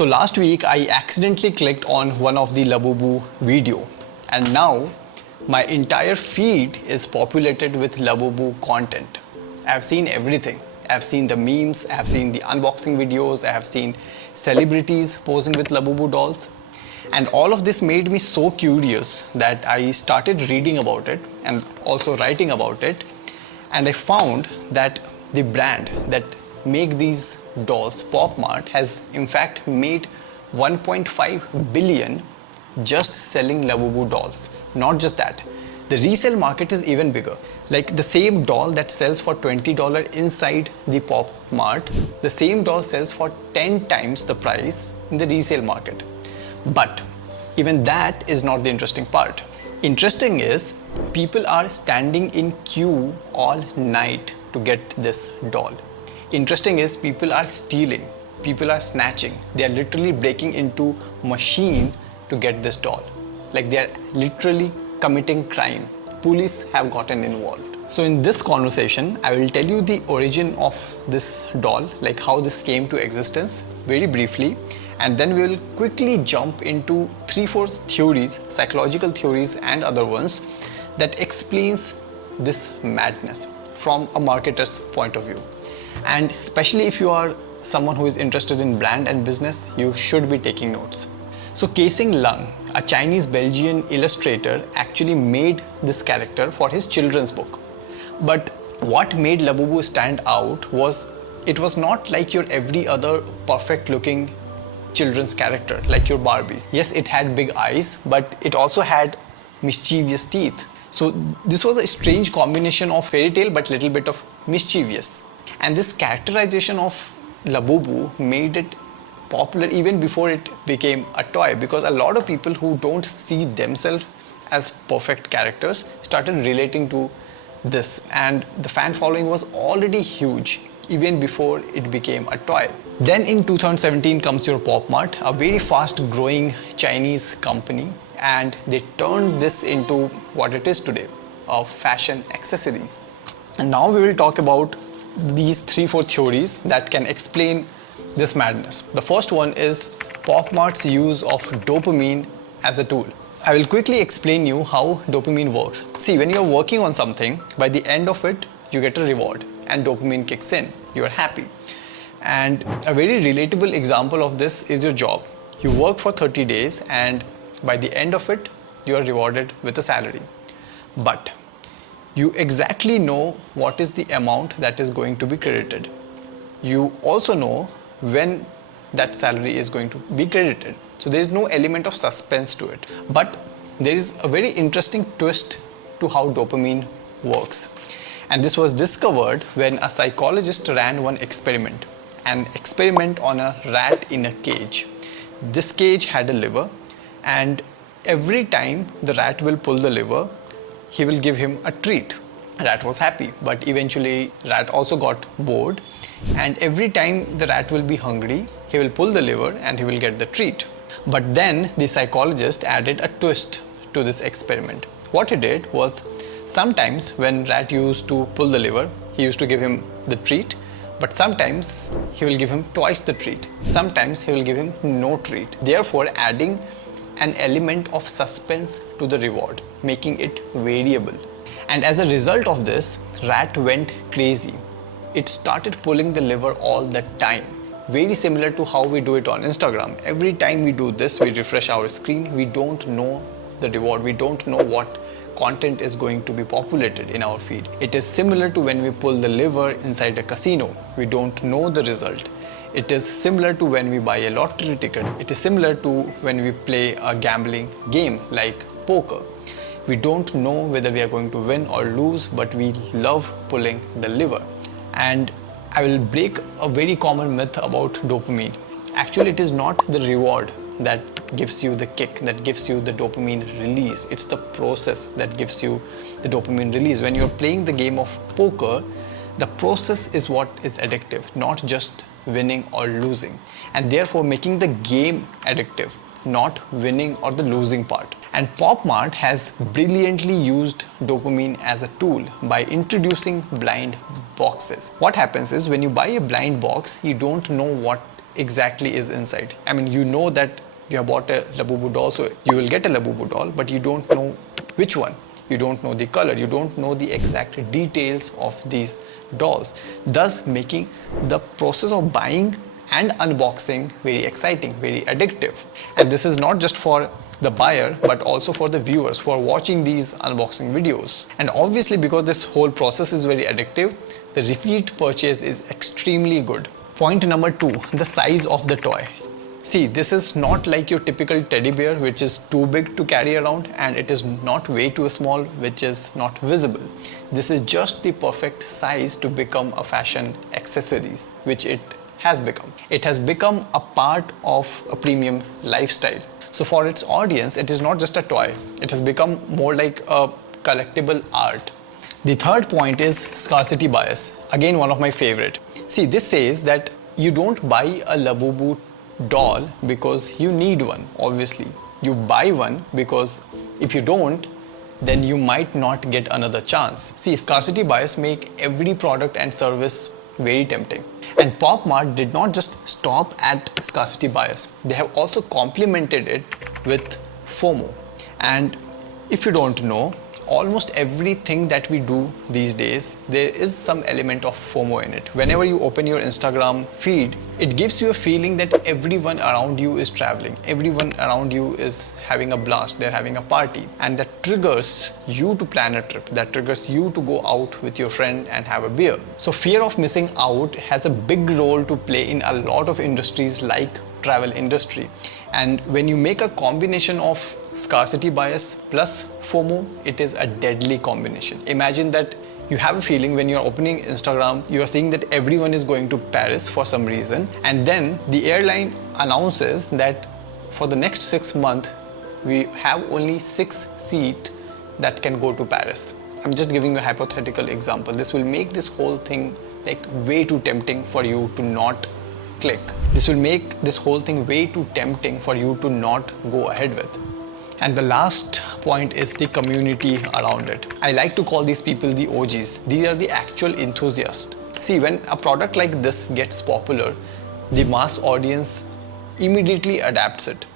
So last week I accidentally clicked on one of the Labubu video, and now my entire feed is populated with Labubu content. I have seen everything. I have seen the memes, I have seen the unboxing videos, I have seen celebrities posing with Labubu dolls. And all of this made me so curious that I started reading about it and also writing about it. And I found that the brand that make these dolls, Pop Mart, has in fact made 1.5 billion just selling Labubu dolls. Not just that, the resale market is even bigger. Like the same doll that sells for $20 inside the Pop Mart, the same doll sells for 10 times the price in the resale market. But even that is not the interesting part. Interesting is people are standing in queue all night to get this doll. Interesting is people are stealing, people are snatching, they are literally breaking into machine to get this doll. Like they are literally committing crime. Police have gotten involved. So in this conversation, I will tell you the origin of this doll, like how this came to existence very briefly, and then we will quickly jump into 3-4 theories, psychological theories and other ones that explains this madness from a marketer's point of view. And especially if you are someone who is interested in brand and business, you should be taking notes. So Casing Lung, a Chinese-Belgian illustrator, actually made this character for his children's book. But what made Labubu stand out was it was not like your every other perfect looking children's character like your Barbies. Yes, it had big eyes, but it also had mischievous teeth. So this was a strange combination of fairy tale but little bit of mischievous. And this characterization of Labubu made it popular even before it became a toy, because a lot of people who don't see themselves as perfect characters started relating to this, and the fan following was already huge even before it became a toy. Then in 2017 comes your Pop Mart, a very fast growing Chinese company, and they turned this into what it is today, of fashion accessories. And now we will talk about these 3-4 theories that can explain this madness. The first one is Pop Mart's use of dopamine as a tool. I will quickly explain you how dopamine works. See, when you're working on something, by the end of it, you get a reward and dopamine kicks in. You're happy. And a very relatable example of this is your job. You work for 30 days and by the end of it, you are rewarded with a salary. But you exactly know what is the amount that is going to be credited. You also know when that salary is going to be credited. So there is no element of suspense to it. But there is a very interesting twist to how dopamine works. And this was discovered when a psychologist ran one experiment, an experiment on a rat in a cage. This cage had a liver, and every time the rat will pull the lever, he will give him a treat. Rat was happy, but eventually rat also got bored, and every time the rat will be hungry, he will pull the lever and he will get the treat. But then the psychologist added a twist to this experiment. What he did was, sometimes when rat used to pull the lever, he used to give him the treat, but sometimes he will give him twice the treat. Sometimes he will give him no treat. Therefore, adding an element of suspense to the reward, making it variable. And as a result of this, rat went crazy. It started pulling the lever all the time. Very similar to how we do it on Instagram. Every time we do this, we refresh our screen, we don't know the reward, we don't know what content is going to be populated in our feed. It is similar to when we pull the lever inside a casino. We don't know the result. It is similar to when we buy a lottery ticket. It is similar to when we play a gambling game like poker. We don't know whether we are going to win or lose, but we love pulling the lever. And I will break a very common myth about dopamine. Actually, it is not the reward that gives you the kick, that gives you the dopamine release. It's the process that gives you the dopamine release. When you're playing the game of poker, the process is what is addictive, not just winning or losing. And therefore making the game addictive, not winning or the losing part. And Pop Mart has brilliantly used dopamine as a tool by introducing blind boxes. What happens is when you buy a blind box, you don't know what exactly is inside. I mean, you know that you have bought a Labubu doll, so you will get a Labubu doll, but you don't know which one. You don't know the color, you don't know the exact details of these dolls, thus making the process of buying and unboxing very exciting, very addictive. And this is not just for the buyer, but also for the viewers who are watching these unboxing videos. And obviously, because this whole process is very addictive, the repeat purchase is extremely good. Point number 2, the size of the toy. See, this is not like your typical teddy bear, which is too big to carry around, and it is not way too small, which is not visible. This is just the perfect size to become a fashion accessories, which it has become. It has become a part of a premium lifestyle. So for its audience, it is not just a toy. It has become more like a collectible art. The third point is scarcity bias. Again, one of my favorite. See, this says that you don't buy a Labubu doll because you need one, obviously. You buy one because if you don't, then you might not get another chance. See, scarcity bias make every product and service very tempting. And Pop Mart did not just stop at scarcity bias. They have also complemented it with FOMO. And if you don't know, almost everything that we do these days, there is some element of FOMO in it. Whenever you open your Instagram feed, it gives you a feeling that everyone around you is traveling, everyone around you is having a blast, they're having a party, and that triggers you to plan a trip, that triggers you to go out with your friend and have a beer. So fear of missing out has a big role to play in a lot of industries like travel industry. And when you make a combination of scarcity bias plus FOMO, it is a deadly combination. Imagine that you have a feeling when you're opening Instagram, you are seeing that everyone is going to Paris for some reason, and then the airline announces that for the next 6 months, we have only 6 seats that can go to Paris. I'm just giving you a hypothetical example. This will make this whole thing like way too tempting for you to not click. This will make this whole thing way too tempting for you to not go ahead with. And the last point is the community around it. I like to call these people the OGs. These are the actual enthusiasts. See, when a product like this gets popular, the mass audience immediately adapts it,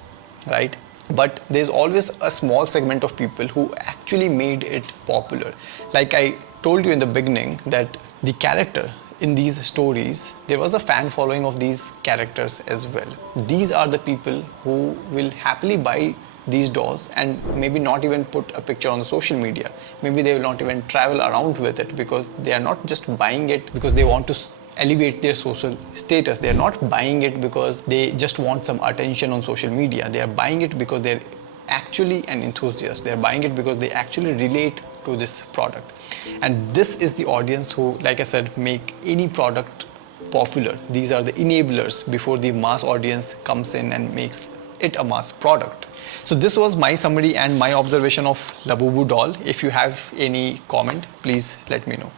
right? But there's always a small segment of people who actually made it popular. Like I told you in the beginning that the character in these stories, there was a fan following of these characters as well. These are the people who will happily buy these dolls and maybe not even put a picture on social media. Maybe they will not even travel around with it, because they are not just buying it because they want to elevate their social status. They are not buying it because they just want some attention on social media. They are buying it because they're actually an enthusiast. They're buying it because they actually relate to this product. And this is the audience who, like I said, make any product popular. These are the enablers before the mass audience comes in and makes it a mass product. So this was my summary and my observation of Labubu doll. If you have any comment, please let me know.